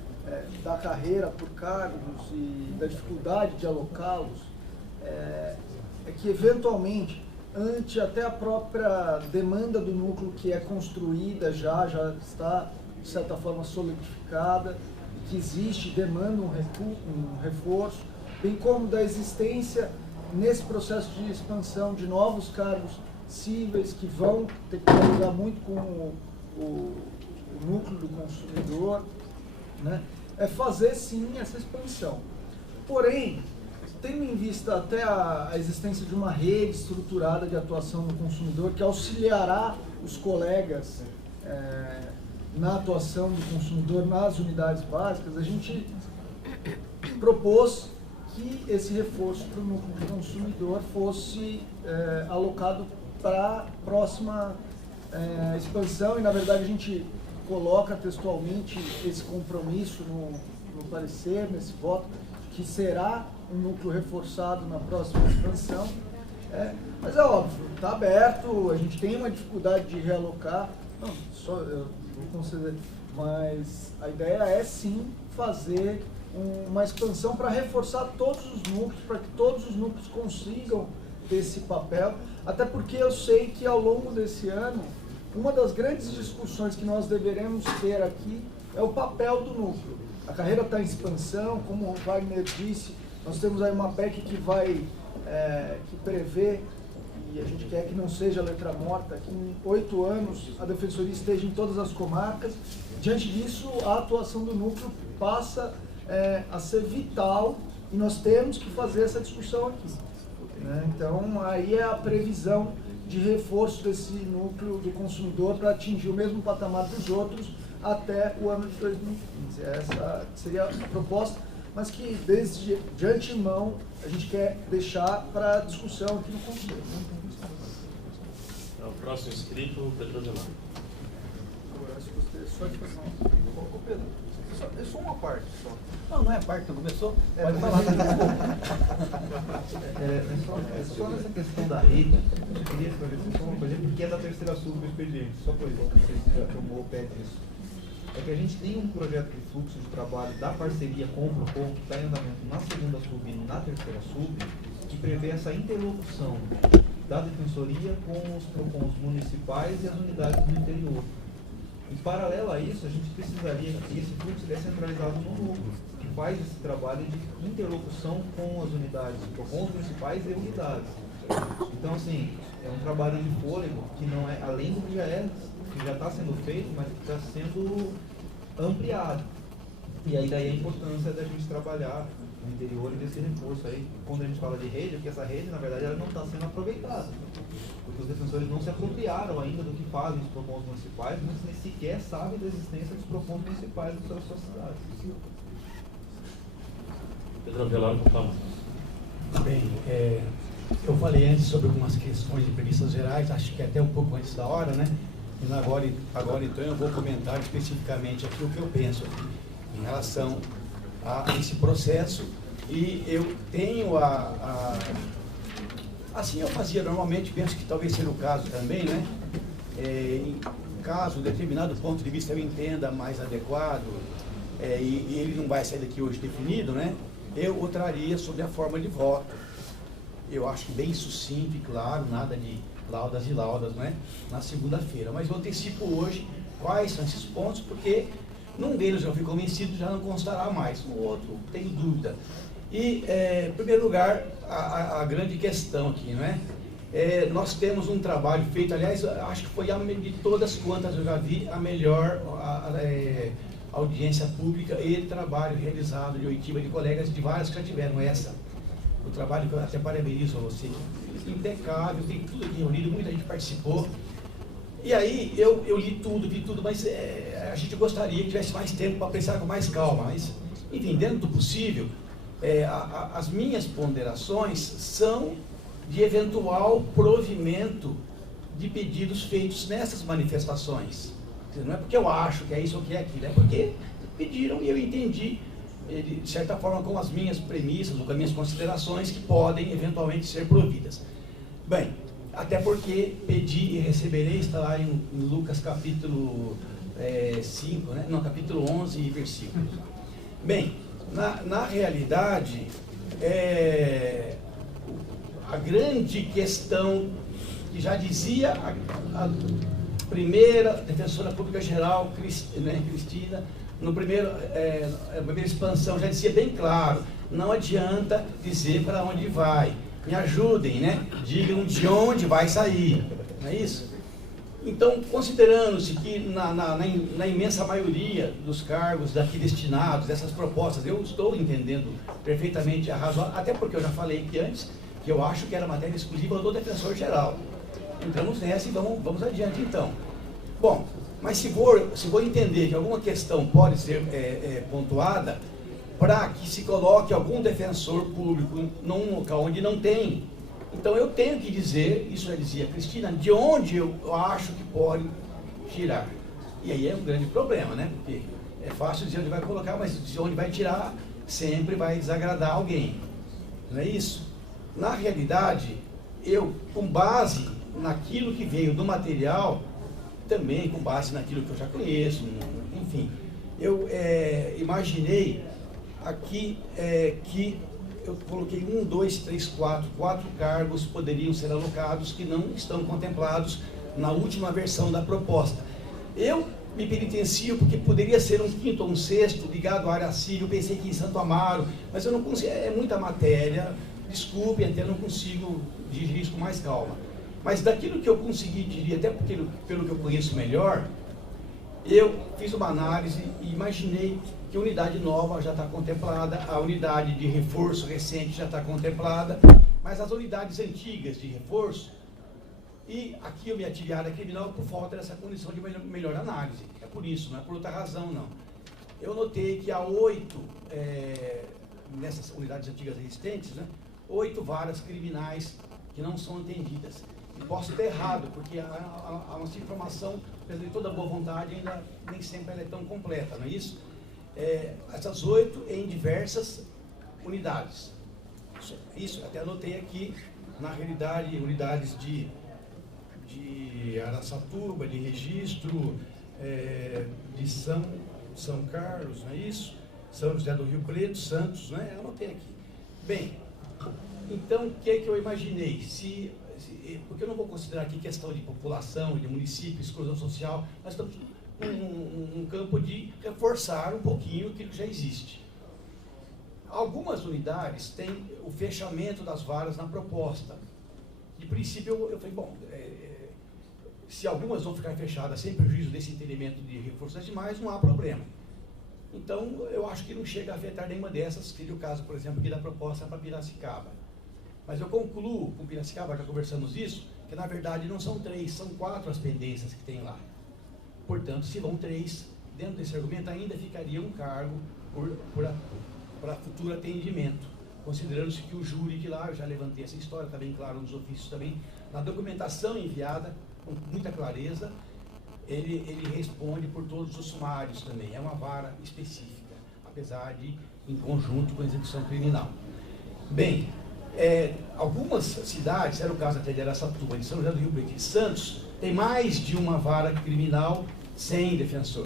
da carreira por cargos e da dificuldade de alocá-los, é que eventualmente, ante até a própria demanda do núcleo que é construída já está de certa forma solidificada, que existe, demanda um reforço, bem como da existência nesse processo de expansão de novos cargos cíveis que vão ter que dialogar muito com o núcleo do consumidor, né? É fazer sim essa expansão. Porém, tendo em vista até a existência de uma rede estruturada de atuação no consumidor que auxiliará os colegas na atuação do consumidor nas unidades básicas, a gente propôs que esse reforço para o núcleo de consumidor fosse alocado para a próxima expansão, e na verdade a gente coloca textualmente esse compromisso no parecer, nesse voto, que será um núcleo reforçado na próxima expansão. Mas é óbvio, está aberto, a gente tem uma dificuldade de realocar, não, só eu vou conceder, mas a ideia é sim fazer uma expansão para reforçar todos os núcleos, para que todos os núcleos consigam ter esse papel, até porque eu sei que ao longo desse ano, uma das grandes discussões que nós deveremos ter aqui é o papel do núcleo. a carreira está em expansão, como o Wagner disse, nós temos aí uma PEC que que prevê, e a gente quer que não seja letra morta, que em 8 anos a Defensoria esteja em todas as comarcas. Diante disso, a atuação do núcleo passa a ser vital e nós temos que fazer essa discussão aqui, né? Então, aí é a previsão de reforço desse núcleo do consumidor para atingir o mesmo patamar dos outros até o ano de 2015. Essa seria a proposta, mas que de antemão a gente quer deixar para discussão aqui no Conselho. O próximo inscrito, Pedro Adelar. Só de fazer Ô Pedro, é só uma parte só. Não é a parte que começou. Pode falar. Só nessa questão da rede, eu queria esclarecer só uma coisa, porque é da terceira sub do expediente, só por isso, não sei se já tomou o pé disso. É que a gente tem um projeto de fluxo de trabalho da parceria com o PROCON, que está em andamento na segunda sub e na terceira sub, que prevê essa interlocução da Defensoria com os PROCONs municipais e as unidades do interior. E, paralelo a isso, a gente precisaria que esse fluxo é centralizado no núcleo, que faz esse trabalho de interlocução com as unidades, PROCONs municipais e unidades. Então, assim, é um trabalho de fôlego que não é, além do que já está sendo feito, mas que está sendo ampliado. E aí daí a importância da gente trabalhar no interior e desse reforço aí, quando a gente fala de rede, porque essa rede, na verdade, ela não está sendo aproveitada. Porque os defensores não se apropriaram ainda do que fazem os PROCONs municipais, mas nem sequer sabem da existência dos PROCONs municipais das suas cidades. Pedro Adelar, por favor. Bem, eu falei antes sobre algumas questões de premissas gerais, acho que até um pouco antes da hora, né? E agora então eu vou comentar especificamente aqui o que eu penso aqui, em relação a esse processo. E eu tenho assim eu fazia normalmente, penso que talvez seja o caso também, né? Em caso determinado ponto de vista eu entenda mais adequado, e ele não vai sair daqui hoje definido, né? Eu o traria sobre a forma de voto. Eu acho que bem sucinto e claro, nada de laudas e laudas, né? Na segunda-feira. Mas eu antecipo hoje quais são esses pontos, porque num deles eu fui convencido, já não constará mais. No outro, tenho dúvida. E, em primeiro lugar, a grande questão aqui, não é? Nós temos um trabalho feito, aliás, acho que foi de todas quantas eu já vi, a melhor audiência pública e trabalho realizado de oitiva de colegas de vários que já tiveram essa. O trabalho que eu até parabenizo a você, impecável, tem tudo aqui reunido, muita gente participou. E aí eu li tudo, vi tudo, mas a gente gostaria que tivesse mais tempo para pensar com mais calma. Mas, enfim, dentro do possível, as minhas ponderações são de eventual provimento de pedidos feitos nessas manifestações. Não é porque eu acho que é isso ou que é aquilo, é porque pediram e eu entendi, de certa forma, com as minhas premissas ou com as minhas considerações que podem eventualmente ser providas. Bem, até porque pedi e receberei, está lá em Lucas capítulo 5, né? Não, capítulo 11 e versículos. Bem, na realidade, a grande questão que já dizia a primeira defensora pública geral, Cristina, na primeira expansão, já dizia bem claro, não adianta dizer para onde vai, me ajudem, né? Digam de onde vai sair, não é isso? Então, considerando-se que na imensa maioria dos cargos daqui destinados, dessas propostas, eu estou entendendo perfeitamente a razão, até porque eu já falei aqui antes, que eu acho que era matéria exclusiva do defensor geral. Entramos nessa e vamos adiante então. Bom, mas se for entender que alguma questão pode ser pontuada, para que se coloque algum defensor público num local onde não tem, então eu tenho que dizer, isso já dizia a Cristina, de onde eu acho que pode tirar. E aí é um grande problema, né? Porque é fácil dizer onde vai colocar, mas de onde vai tirar sempre vai desagradar alguém. Não é isso? Na realidade, eu, com base naquilo que veio do material, também com base naquilo que eu já conheço, enfim, eu imaginei aqui que eu coloquei 1, 2, 3, 4 cargos poderiam ser alocados que não estão contemplados na última versão da proposta. Eu me penitencio porque poderia ser um quinto ou um sexto ligado à área civil. Eu pensei que em Santo Amaro, mas eu não consigo, é muita matéria, desculpe, até não consigo dirigir isso com mais calma. Mas daquilo que eu consegui dirigir, até porque, pelo que eu conheço melhor, eu fiz uma análise e imaginei que a unidade nova já está contemplada, a unidade de reforço recente já está contemplada, mas as unidades antigas de reforço, e aqui eu me atirei à área criminal por falta dessa condição de melhor análise. É por isso, não é por outra razão, não. Eu notei que há 8, nessas unidades antigas existentes, né, 8 varas criminais que não são atendidas. E posso estar errado, porque a nossa informação, apesar de toda boa vontade, ainda nem sempre ela é tão completa, não é isso? Essas 8 em diversas unidades. Isso, até anotei aqui, na realidade, unidades de Araçatuba, de Registro, de São Carlos, não é isso? São José do Rio Preto, Santos, né? Eu anotei aqui. Bem, então, o que é que eu imaginei? Porque eu não vou considerar aqui questão de população, de município, exclusão social, nós estamos num campo de reforçar um pouquinho aquilo que já existe. Algumas unidades têm o fechamento das varas na proposta. De princípio, eu falei, bom, se algumas vão ficar fechadas sem prejuízo desse entendimento de reforço das demais, não há problema. Então, eu acho que não chega a afetar nenhuma dessas, que seria o caso, por exemplo, aqui da proposta para Piracicaba. Mas eu concluo com Piracicaba, já conversamos isso, que na verdade não são 3, são 4 as pendências que tem lá. Portanto, se vão 3, dentro desse argumento ainda ficaria um cargo para futuro atendimento, considerando-se que o júri que lá, eu já levantei essa história, está bem claro nos ofícios também, na documentação enviada, com muita clareza, ele responde por todos os sumários também, é uma vara específica, apesar de em conjunto com a execução criminal. Bem, algumas cidades, era o caso até de Araçatuba, de São José do Rio Preto e de Santos, tem mais de uma vara criminal sem defensor.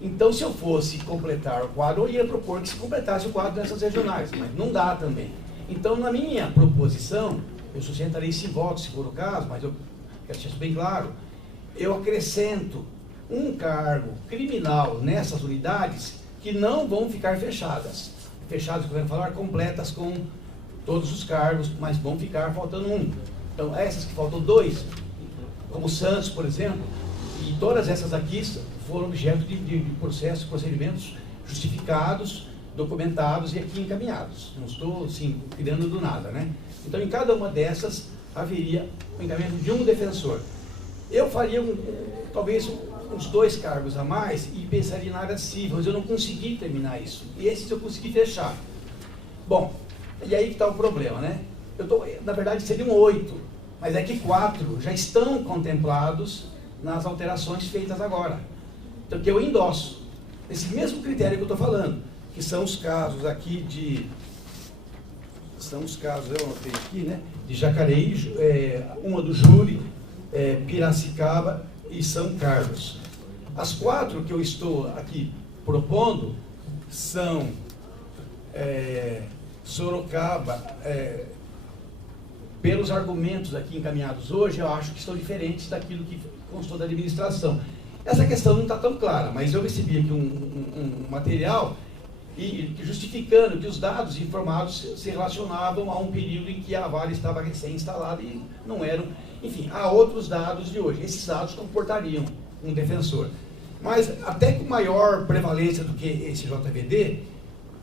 Então, se eu fosse completar o quadro, eu ia propor que se completasse o quadro dessas regionais, mas não dá também. Então, na minha proposição, eu sustentarei 5 votos, se for o caso, mas eu quero deixar isso bem claro, eu acrescento um cargo criminal nessas unidades que não vão ficar fechadas. Fechadas, que eu quero falar, completas com todos os cargos, mas vão ficar faltando um. Então, essas que faltam 2, como Santos, por exemplo, e todas essas aqui foram objeto de procedimentos justificados, documentados e aqui encaminhados. Não estou, assim, criando do nada, né? Então, em cada uma dessas, haveria o encaminhamento de um defensor. Eu faria, talvez, uns 2 cargos a mais e pensaria na área civil, mas eu não consegui terminar isso. E esses eu consegui fechar. Bom, e aí que está o problema, né? Na verdade, seriam 8, mas é que 4 já estão contemplados nas alterações feitas agora. Então, que eu endosso. Esse mesmo critério que eu estou falando, que são os casos aqui são os casos, eu anotei aqui, né? De Jacareí, uma do Júri, Piracicaba e São Carlos. As 4 que eu estou aqui propondo são Sorocaba, pelos argumentos aqui encaminhados hoje, eu acho que estão diferentes daquilo que constou da administração. Essa questão não está tão clara, mas eu recebi aqui um material justificando que os dados informados se relacionavam a um período em que a vara estava recém-instalada e não eram. Enfim, há outros dados de hoje. Esses dados comportariam um defensor. Mas até com maior prevalência do que esse JVD,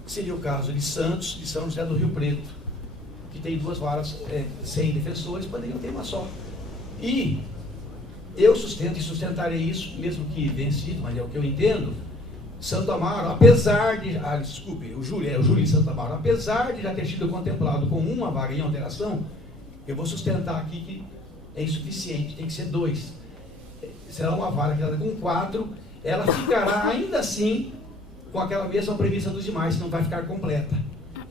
seria o caso de Santos e São José do Rio Preto, que tem 2 varas sem defensores, poderiam ter uma só. E eu sustento e sustentarei isso, mesmo que vencido, mas é o que eu entendo. Santo Amaro, apesar de... o Júri de Santo Amaro, apesar de já ter sido contemplado com uma vaga em alteração, eu vou sustentar aqui que é insuficiente, tem que ser 2. Será uma vara criada com 4, ela ficará ainda assim com aquela mesma premissa dos demais, não vai ficar completa.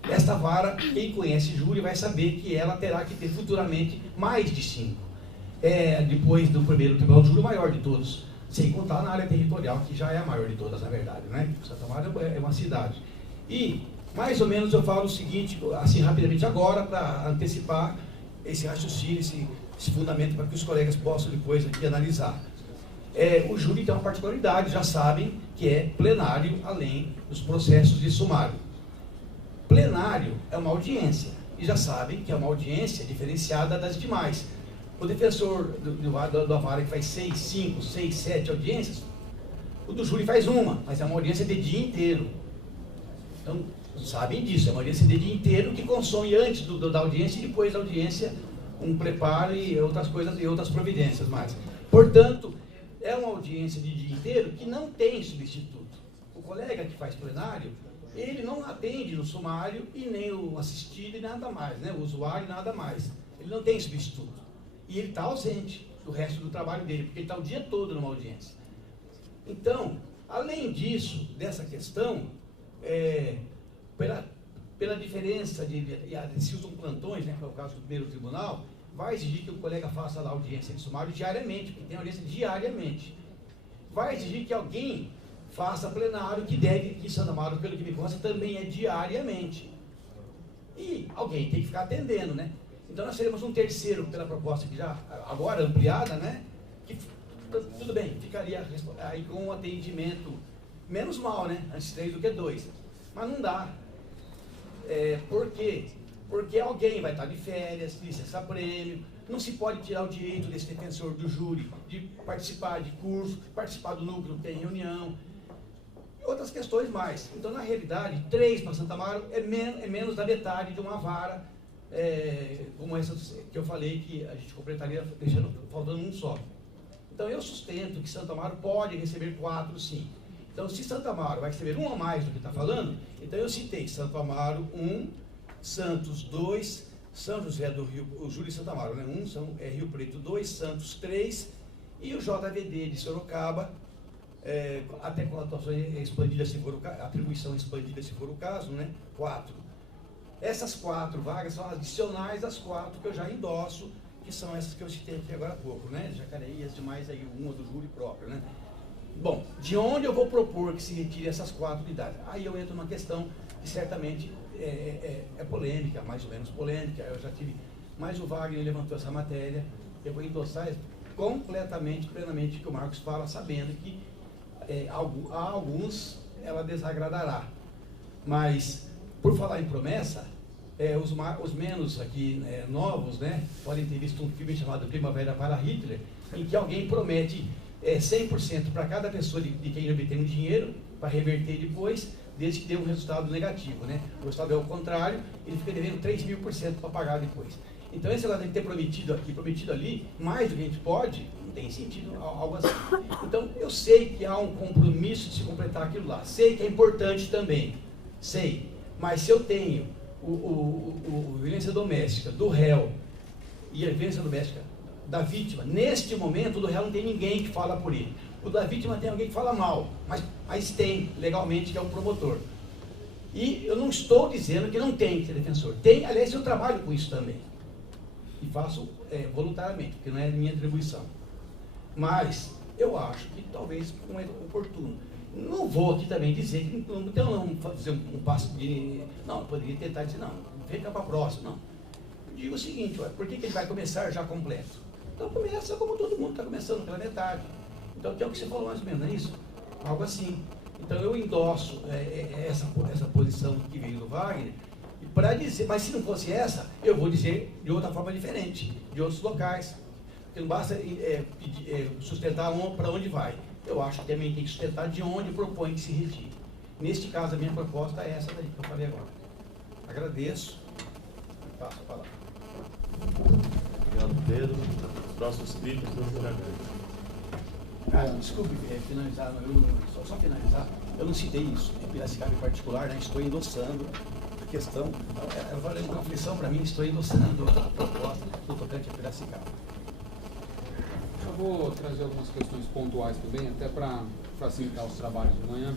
Esta vara, quem conhece Júri vai saber que ela terá que ter futuramente mais de 5. Depois do primeiro tribunal de júri, o maior de todos, sem contar na área territorial, que já é a maior de todas, na verdade, né? Santo Amaro é uma cidade. E, mais ou menos, eu falo o seguinte, assim, rapidamente agora, para antecipar esse raciocínio, esse fundamento, para que os colegas possam depois aqui analisar. o júri tem uma particularidade, já sabem que é plenário, além dos processos de sumário. Plenário é uma audiência, e já sabem que é uma audiência diferenciada das demais. O defensor da vara que faz 6, 5, 6, 7 audiências, o do júri faz uma, mas é uma audiência de dia inteiro. Então, sabem disso, é uma audiência de dia inteiro que consome antes da audiência e depois da audiência um preparo e outras coisas e outras providências mais. Portanto, é uma audiência de dia inteiro que não tem substituto. O colega que faz plenário, ele não atende no sumário e nem o assistido e nada mais, né? O usuário e nada mais. Ele não tem substituto. E ele está ausente do resto do trabalho dele, porque ele está o dia todo numa audiência. Então, além disso, dessa questão, pela diferença se usam plantões, né, que é o caso do primeiro tribunal, vai exigir que o colega faça lá a audiência de sumário diariamente, porque tem audiência diariamente. Vai exigir que alguém faça plenário, que em Santo Amaro, pelo que me consta, também é diariamente. E alguém tem que ficar atendendo, né? Então nós teremos um terceiro, pela proposta que já, agora ampliada, né? Que tudo bem, ficaria aí com um atendimento menos mal, né? Antes 3 do que 2. Mas não dá. Por quê? Porque alguém vai estar de férias, licença-prêmio, não se pode tirar o direito desse defensor do júri de participar de curso, participar do núcleo que tem reunião, e outras questões mais. Então, na realidade, 3 para Santo Amaro é menos da metade de uma vara, como essa que eu falei, que a gente completaria faltando um só. Então, eu sustento que Santo Amaro pode receber 4, sim. Então, se Santo Amaro vai receber um a mais do que está falando, então eu citei Santo Amaro 1, Santos 2, São José do Rio, o júri Santo Amaro, né? 1 é Rio Preto 2, Santos 3, e o JVD de Sorocaba, até com a atuação expandida, se for o caso, atribuição expandida, se for o caso, né? 4. Essas 4 vagas são adicionais às 4 que eu já endosso, que são essas que eu citei aqui agora há pouco, né? Jacareí e as demais aí, uma do júri próprio, né? Bom, de onde eu vou propor que se retire essas 4 unidades? Aí eu entro numa questão que certamente é polêmica, mais ou menos polêmica, eu já tive, mas o Wagner levantou essa matéria, eu vou endossar completamente, plenamente o que o Marcos fala, sabendo que a alguns ela desagradará. Mas, por falar em promessa, os menos aqui novos, né, podem ter visto um filme chamado Primavera para Hitler, em que alguém promete 100% para cada pessoa de quem obtém um dinheiro, para reverter depois, desde que dê um resultado negativo, né? O resultado é o contrário, ele fica devendo 3.000% para pagar depois. Então esse negócio de ter prometido aqui, prometido ali, mais do que a gente pode, não tem sentido algo assim. Então eu sei que há um compromisso de se completar aquilo lá, sei que é importante também, sei, mas se eu tenho a violência doméstica do réu e a violência doméstica da vítima, neste momento o do réu não tem ninguém que fala por ele. O da vítima tem alguém que fala mal, mas tem legalmente, que é o promotor. E eu não estou dizendo que não tem que ser defensor. Tem, aliás, eu trabalho com isso também. E faço voluntariamente, porque não é minha atribuição. Mas eu acho que talvez não é oportuno. Não vou aqui também dizer que não fazer um passo de... Não, eu poderia tentar dizer, não, fica para a próxima, não. Eu digo o seguinte, por que ele vai começar já completo? Então começa como todo mundo está começando, pela metade. Então tem o que você falou mais ou menos, não é isso? Algo assim. Então eu endosso essa posição que veio do Wagner, para dizer, mas se não fosse essa, eu vou dizer de outra forma diferente, de outros locais. Porque não basta sustentar para onde vai. Eu acho que também tem que sustentar de onde propõe que se retire. Neste caso, a minha proposta é essa daí que eu falei agora. Agradeço. Passo a palavra. Obrigado, Pedro. Os próximos clipes do Desculpe finalizar, só finalizar, eu não citei isso, Piracicaba em particular, né? Estou endossando a questão, agora é uma aflição para mim, estou endossando a proposta do tocante a Piracicaba. Eu vou trazer algumas questões pontuais também, até para facilitar os trabalhos de manhã,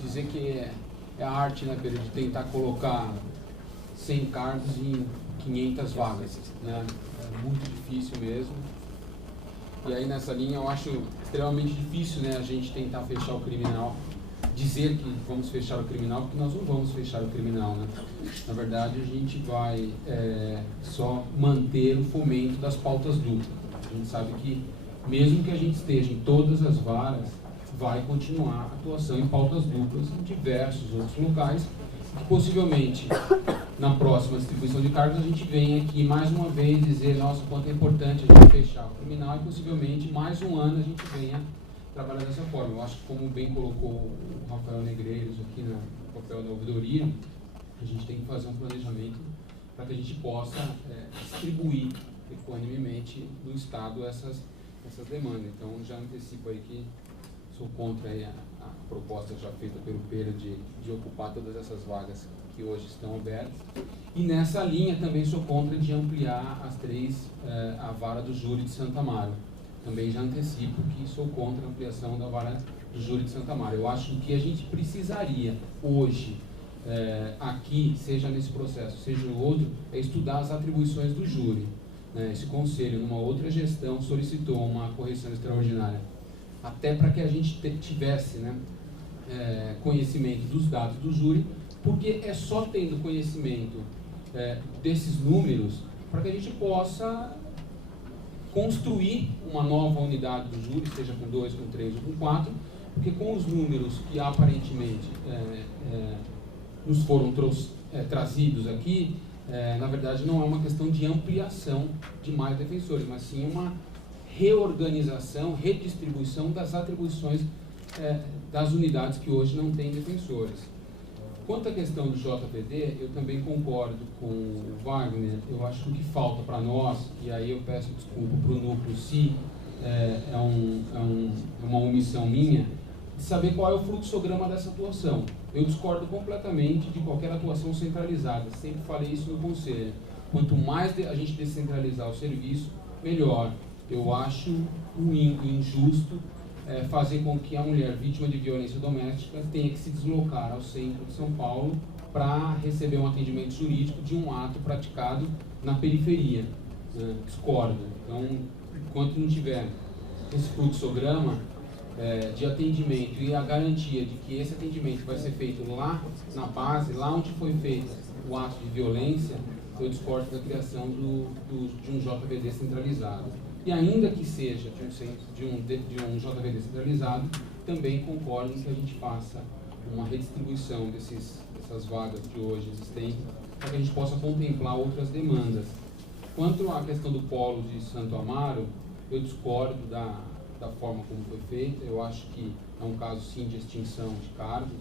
dizer que é a arte, né, Pedro, de tentar colocar 100 cargos em 500 vagas, né? É muito difícil mesmo. E aí nessa linha eu acho extremamente difícil, né, a gente tentar fechar o criminal, dizer que vamos fechar o criminal, porque nós não vamos fechar o criminal, né? Na verdade a gente vai só manter o fomento das pautas duplas. A gente sabe que mesmo que a gente esteja em todas as varas, vai continuar a atuação em pautas duplas em diversos outros locais, que possivelmente na próxima distribuição de cargos a gente venha aqui mais uma vez dizer, nossa, quanto é importante a gente fechar o criminal, e possivelmente mais um ano a gente venha trabalhar dessa forma. Eu acho que, como bem colocou o Rafael Negreiros aqui no papel da ouvidoria, a gente tem que fazer um planejamento para que a gente possa distribuir equanimemente no Estado essas demandas. Então, já antecipo aí que sou contra aí a proposta já feita pelo Pera de ocupar todas essas vagas que hoje estão abertas. E nessa linha também sou contra de ampliar as 3, a vara do júri de Santo Amaro. Também já antecipo que sou contra a ampliação da vara do júri de Santo Amaro. Eu acho que o que a gente precisaria hoje, aqui, seja nesse processo, seja no outro, é estudar as atribuições do júri. Esse conselho, numa outra gestão, solicitou uma correção extraordinária, até para que a gente tivesse conhecimento dos dados do júri, porque é só tendo conhecimento desses números para que a gente possa construir uma nova unidade do júri, seja com 2, com 3 ou com 4, porque com os números que aparentemente nos foram trazidos aqui, na verdade não é uma questão de ampliação de mais defensores, mas sim uma reorganização, redistribuição das atribuições das unidades que hoje não têm defensores. Quanto à questão do JPD, eu também concordo com o Wagner. Eu acho que o que falta para nós, e aí eu peço desculpa para o núcleo se uma omissão minha, de saber qual é o fluxograma dessa atuação. Eu discordo completamente de qualquer atuação centralizada. Sempre falei isso no Conselho. Quanto mais a gente descentralizar o serviço, melhor. Eu acho ruim e injusto fazer com que a mulher vítima de violência doméstica tenha que se deslocar ao centro de São Paulo para receber um atendimento jurídico de um ato praticado na periferia. Discordo. Então, enquanto não tiver esse fluxograma de atendimento e a garantia de que esse atendimento vai ser feito lá na base, lá onde foi feito o ato de violência, eu discordo da criação de um JVD centralizado. E ainda que seja de um JVD centralizado, também concordo em que a gente faça uma redistribuição dessas vagas que hoje existem, para que a gente possa contemplar outras demandas. Quanto à questão do polo de Santo Amaro, eu discordo da forma como foi feita. Eu acho que é um caso sim de extinção de cargos,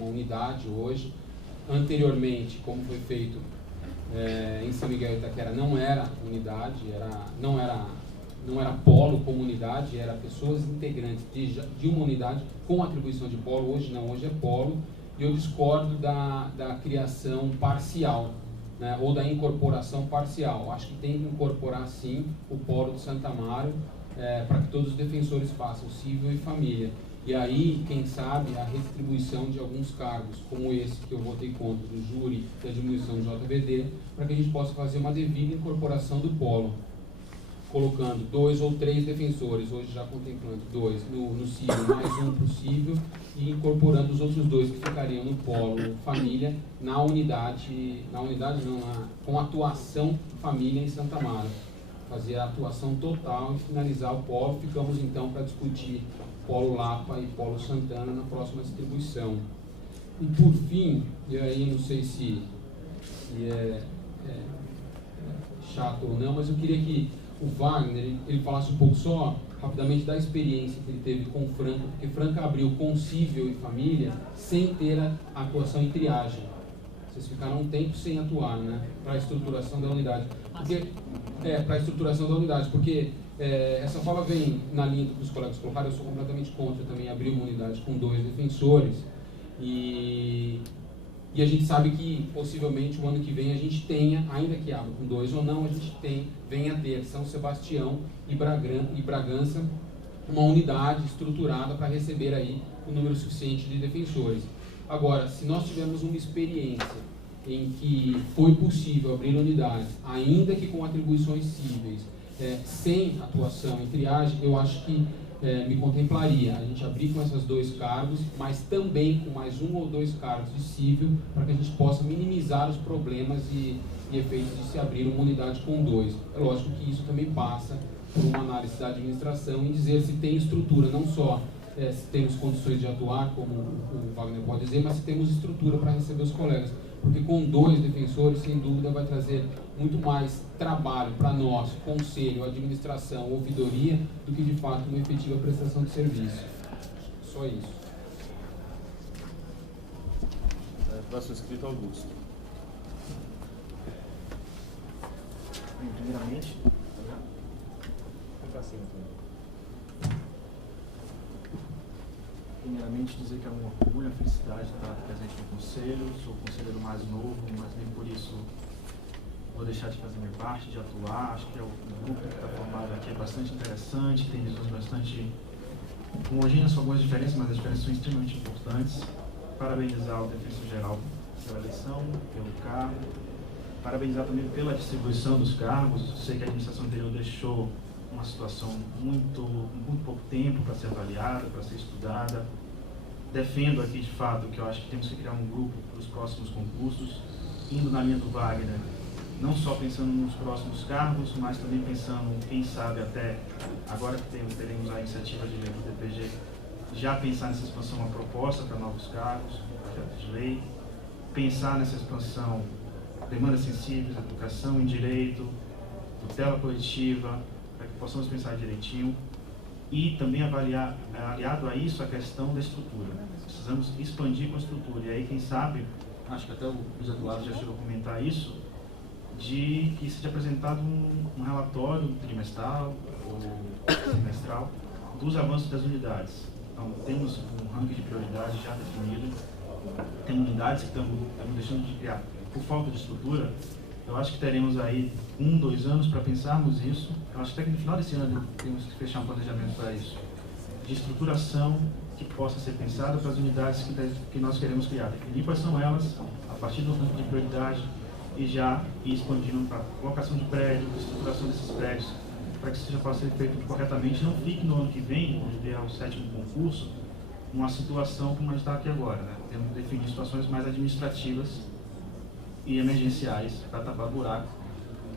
uma unidade hoje. Anteriormente, como foi feito em São Miguel e Itaquera, não era unidade, não era polo como unidade, era pessoas integrantes de uma unidade com atribuição de polo. Hoje não, hoje é polo. E eu discordo da criação parcial, ou da incorporação parcial. Acho que tem que incorporar sim o polo de Santo Amaro para que todos os defensores façam civil e família. E aí, quem sabe, a redistribuição de alguns cargos, como esse que eu votei contra, do júri e a diminuição do JVD, para que a gente possa fazer uma devida incorporação do polo, colocando 2 ou 3 defensores, hoje já contemplando 2 no civil, mais um para o civil, e incorporando os outros 2 que ficariam no polo família, com atuação família em Santo Amaro. Fazer a atuação total e finalizar o polo. Ficamos então para discutir Polo Lapa e Polo Santana na próxima distribuição. E por fim, e aí não sei se é chato ou não, mas eu queria que o Wagner ele falasse um pouco só, rapidamente, da experiência que ele teve com Franca, porque Franca abriu com civil e família sem ter a atuação em triagem. Vocês ficaram um tempo sem atuar, para a estruturação da unidade. Para a estruturação da unidade, porque essa fala vem na linha do que os colegas colocaram. Eu sou completamente contra também abrir uma unidade com 2 defensores, e a gente sabe que possivelmente o ano que vem a gente tenha, ainda que abra com 2 ou não, a gente venha a ter São Sebastião e Bragança, uma unidade estruturada para receber aí um número suficiente de defensores. Agora, se nós tivermos uma experiência em que foi possível abrir unidades, ainda que com atribuições cíveis, sem atuação em triagem, eu acho que me contemplaria a gente abrir com esses 2 cargos, mas também com mais 1 ou 2 cargos de cível, para que a gente possa minimizar os problemas e em efeito de se abrir uma unidade com 2. É lógico que isso também passa por uma análise da administração em dizer se tem estrutura, não só se temos condições de atuar, como o Wagner pode dizer, mas se temos estrutura para receber os colegas. Porque com 2 defensores, sem dúvida, vai trazer muito mais trabalho para nós, conselho, administração, ouvidoria, do que de fato uma efetiva prestação de serviço. Só isso. Próximo inscrito, Augusto. Primeiramente, dizer que é um orgulho, uma felicidade estar presente no conselho. Sou o conselheiro mais novo, mas nem por isso vou deixar de fazer minha parte, de atuar. Acho que o grupo que está formado aqui é bastante interessante, tem visões bastante homogêneas, com algumas diferenças, mas as diferenças são extremamente importantes. Parabenizar o defensor geral pela eleição, pelo cargo. Parabenizar também pela distribuição dos cargos. Sei que a administração anterior deixou uma situação muito pouco tempo para ser avaliada, para ser estudada. Defendo aqui, de fato, que eu acho que temos que criar um grupo para os próximos concursos, indo na linha do Wagner, não só pensando nos próximos cargos, mas também pensando, quem sabe até, agora que teremos a iniciativa de lei do DPG, já pensar nessa expansão, uma proposta para novos cargos, projeto de lei, pensar nessa expansão, demandas sensíveis, educação em direito, tutela coletiva, para que possamos pensar direitinho e também avaliar, aliado a isso, a questão da estrutura. Precisamos expandir com a estrutura. E aí, quem sabe, acho que até o Luiz Eduardo já chegou a comentar isso, de que seja apresentado um relatório trimestral ou semestral dos avanços das unidades. Então, temos um ranking de prioridades já definido, tem unidades que estamos deixando de criar por falta de estrutura. Eu acho que teremos aí 1, 2 anos para pensarmos isso. Eu acho que até que no final desse ano temos que fechar um planejamento para isso, de estruturação que possa ser pensada para as unidades que nós queremos criar. Definir quais são elas, a partir do ranking de prioridade, e já ir expandindo para colocação de prédios, estruturação desses prédios, para que isso já possa ser feito corretamente. Não fique no ano que vem, onde vier o 7º concurso, uma situação como a gente está aqui agora, né? Temos que definir situações mais administrativas e emergenciais para tapar buraco,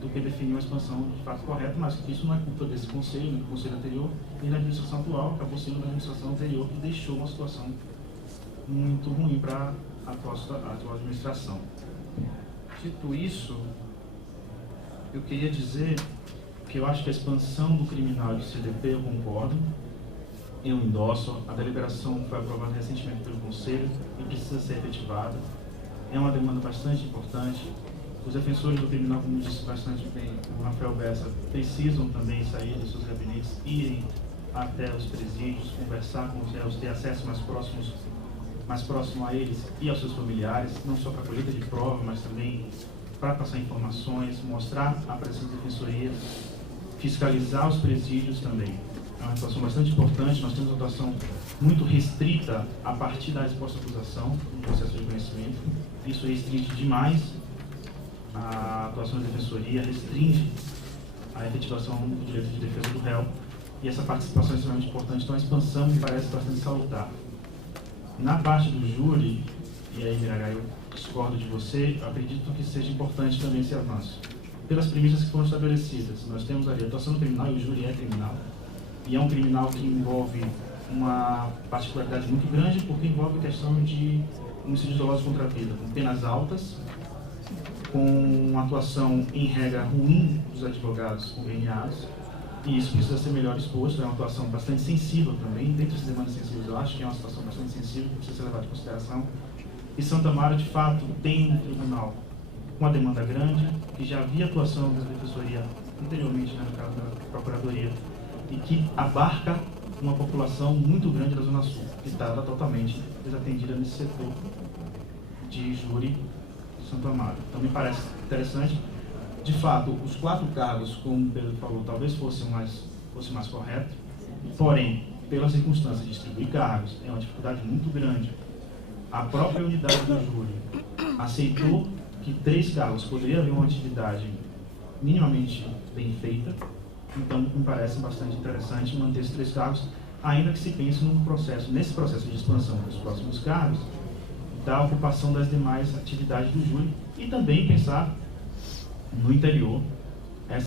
do que definir uma expansão de fato correta, mas que isso não é culpa desse conselho, nem do conselho anterior, nem da administração atual, acabou sendo da administração anterior que deixou uma situação muito ruim para a atual administração. Dito isso, eu queria dizer que eu acho que a expansão do criminal de CDP eu concordo, eu endosso, a deliberação foi aprovada recentemente pelo Conselho e precisa ser efetivada. É uma demanda bastante importante. Os defensores do criminal, como disse bastante bem o Rafael Bessa, precisam também sair dos seus gabinetes, irem até os presídios, conversar com os réus, ter acesso mais próximo a eles e aos seus familiares, não só para a colheita de prova, mas também para passar informações, mostrar a presença da defensoria, fiscalizar os presídios também. É uma atuação bastante importante. Nós temos uma atuação muito restrita a partir da resposta à acusação, no processo de conhecimento. Isso restringe demais a atuação da defensoria, restringe a efetivação do direito de defesa do réu, e essa participação é extremamente importante. Então a expansão me parece bastante salutar. Na parte do júri, e aí, Miragá, eu discordo de você, eu acredito que seja importante também esse avanço. Pelas premissas que foram estabelecidas, nós temos ali a atuação do criminal, e o júri é criminal, e é um criminal que envolve uma particularidade muito grande, porque envolve a questão de homicídios dolosos contra a vida, com penas altas, com uma atuação, em regra, ruim dos advogados conveniados, e isso precisa ser melhor exposto. É uma atuação bastante sensível também. Dentre as demandas sensíveis, eu acho que é uma situação bastante sensível, que precisa ser levada em consideração. E Santa Amaro, de fato, tem um tribunal com uma demanda grande, que já havia atuação da defensoria anteriormente, né, no caso da Procuradoria, e que abarca uma população muito grande da Zona Sul, que estava totalmente desatendida nesse setor de júri de Santo Amaro. Então, me parece interessante. De fato, os 4 cargos, como o Pedro falou, talvez fosse mais correto, porém, pela circunstância de distribuir cargos, é uma dificuldade muito grande. A própria unidade do júri aceitou que 3 cargos poderia haver uma atividade minimamente bem feita, então me parece bastante interessante manter esses 3 cargos, ainda que se pense nesse processo de expansão dos próximos cargos, da ocupação das demais atividades do júri, e também pensar no interior,